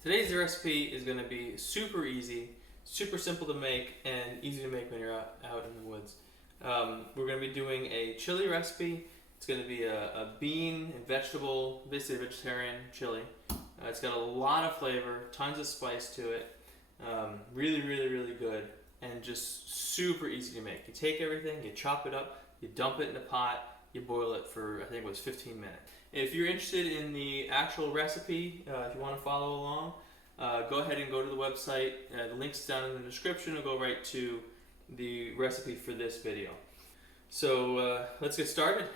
Today's recipe is going to be super easy, super simple to make, and easy to make when you're out in the woods. We're going to be doing a chili recipe. It's going to be a bean and vegetable, basically a vegetarian chili. It's got a lot of flavor, tons of spice to it. Really, really, really good, and just super easy to make. You take everything, you chop it up, you dump it in a pot, you boil it for, I think it was 15 minutes. If you're interested in the actual recipe, if you want to follow along, go ahead and go to the website. The link's down in the description. It'll go right to the recipe for this video. So let's get started.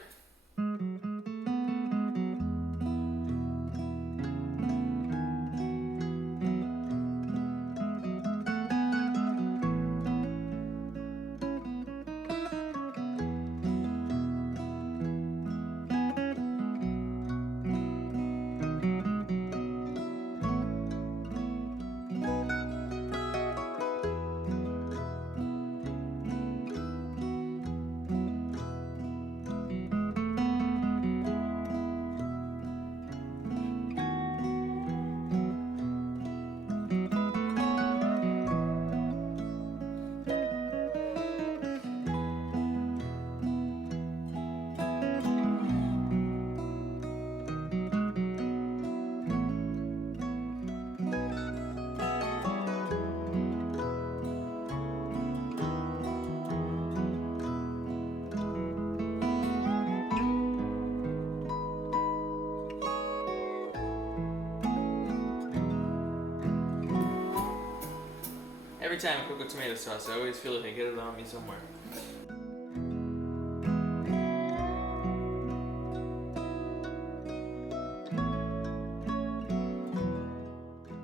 Every time I cook with tomato sauce, I always feel like I get it on me somewhere.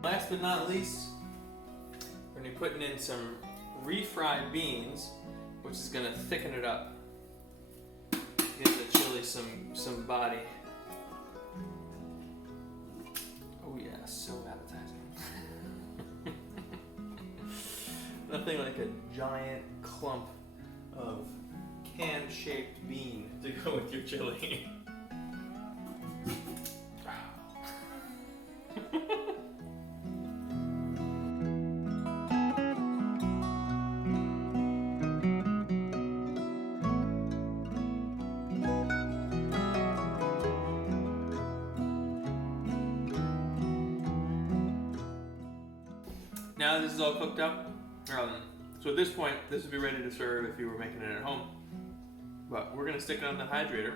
Last but not least, we're going to be putting in some refried beans, which is going to thicken it up. Give the chili some body. Oh yeah, so appetizing. Nothing like a giant clump of can-shaped bean to go with your chili. Now this is all cooked up. So at this point, this would be ready to serve if you were making it at home. But we're gonna stick it on the hydrator.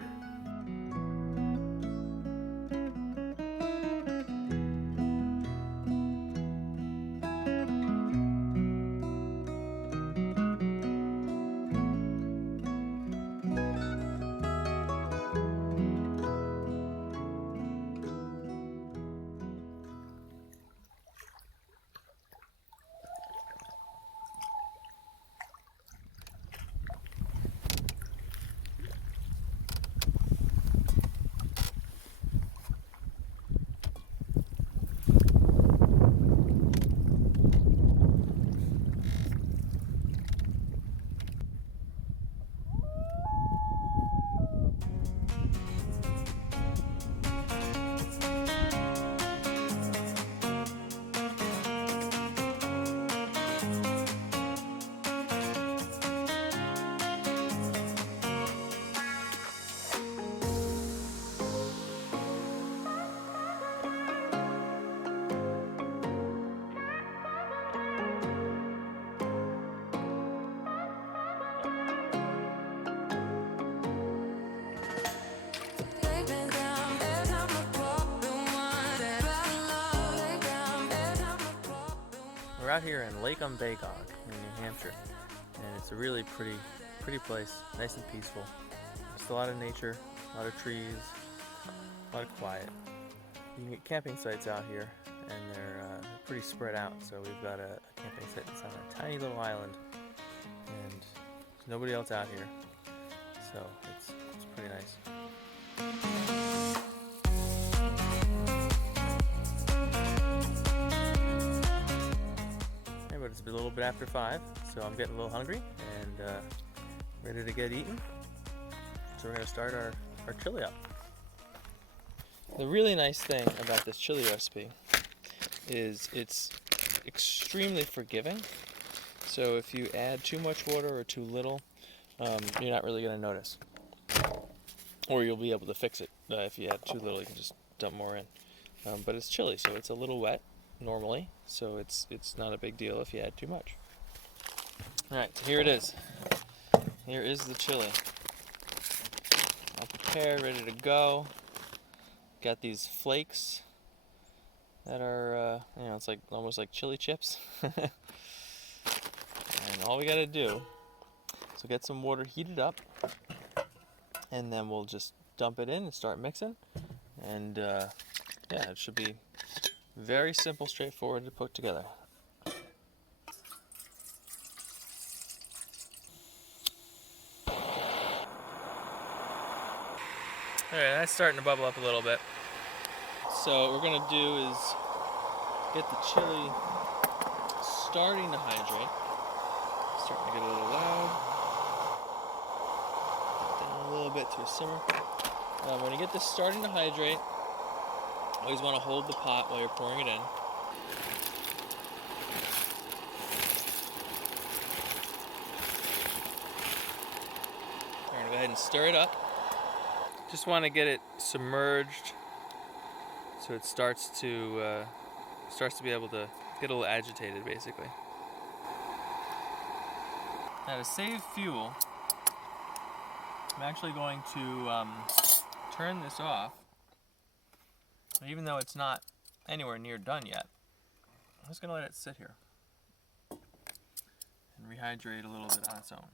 We're out here in Lake Umbagog in New Hampshire, and it's a really pretty place, nice and peaceful. Just a lot of nature, a lot of trees, a lot of quiet. You can get camping sites out here, and they're pretty spread out. So we've got a camping site that's on a tiny little island, and there's nobody else out here, so it's pretty nice. But it's a little bit after 5, so I'm getting a little hungry and ready to get eaten. So we're going to start our chili up. The really nice thing about this chili recipe is it's extremely forgiving. So if you add too much water or too little, you're not really going to notice. Or you'll be able to fix it. If you add too little, you can just dump more in. But it's chili, so it's a little wet normally, so it's not a big deal if you add too much. Alright, so here it is. Here is the chili. All prepared, ready to go. Got these flakes that are, it's like almost like chili chips. And all we gotta do is get some water heated up, and then we'll just dump it in and start mixing. And yeah, it should be very simple, straightforward to put together. Alright, that's starting to bubble up a little bit. So what we're going to do is get the chili starting to hydrate. Starting to get a little loud. Get down a little bit to a simmer. When you get this starting to hydrate, always want to hold the pot while you're pouring it in. We're going to go ahead and stir it up. Just want to get it submerged so it starts to be able to get a little agitated, basically. Now to save fuel, I'm actually going to turn this off. Even though it's not anywhere near done yet, I'm just going to let it sit here and rehydrate a little bit on its own.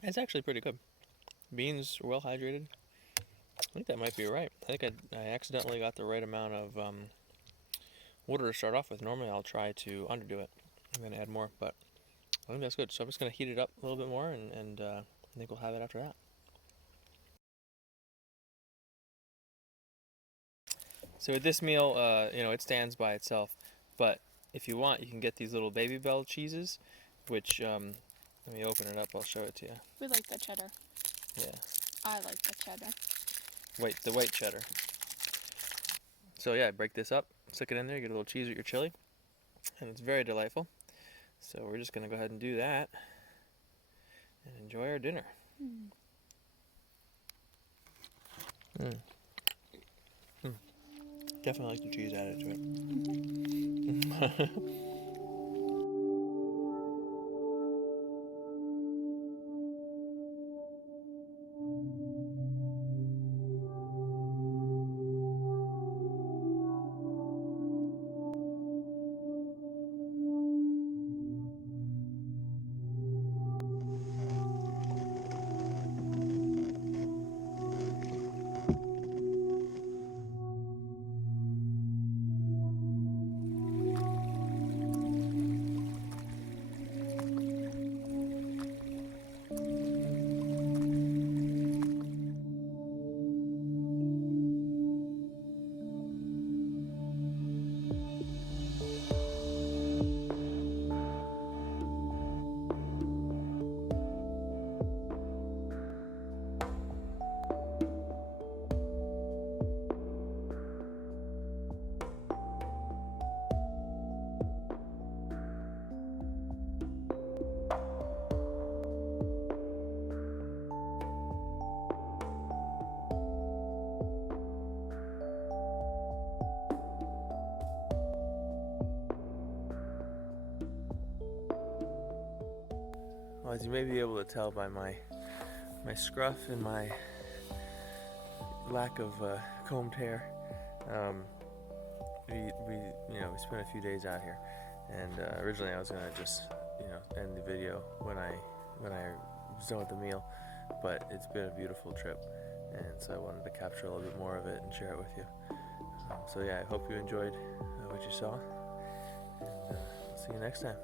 It's actually pretty good. Beans are well hydrated. I think that might be right. I think I accidentally got the right amount of water to start off with. Normally I'll try to underdo it. I'm going to add more, but I think that's good. So I'm just going to heat it up a little bit more, and I think we'll have it after that. So with this meal, it stands by itself, but if you want, you can get these little Baby Bell cheeses, which, let me open it up, I'll show it to you. We like the cheddar. Yeah. I like the cheddar. The white cheddar. So yeah, break this up, stick it in there, you get a little cheese with your chili, and it's very delightful. So we're just going to go ahead and do that and enjoy our dinner. Definitely like the cheese added to it. Well, as you may be able to tell by my scruff and my lack of combed hair, we spent a few days out here, and originally I was gonna just end the video when I was done with the meal, but it's been a beautiful trip, and so I wanted to capture a little bit more of it and share it with you. So yeah, I hope you enjoyed what you saw, and see you next time.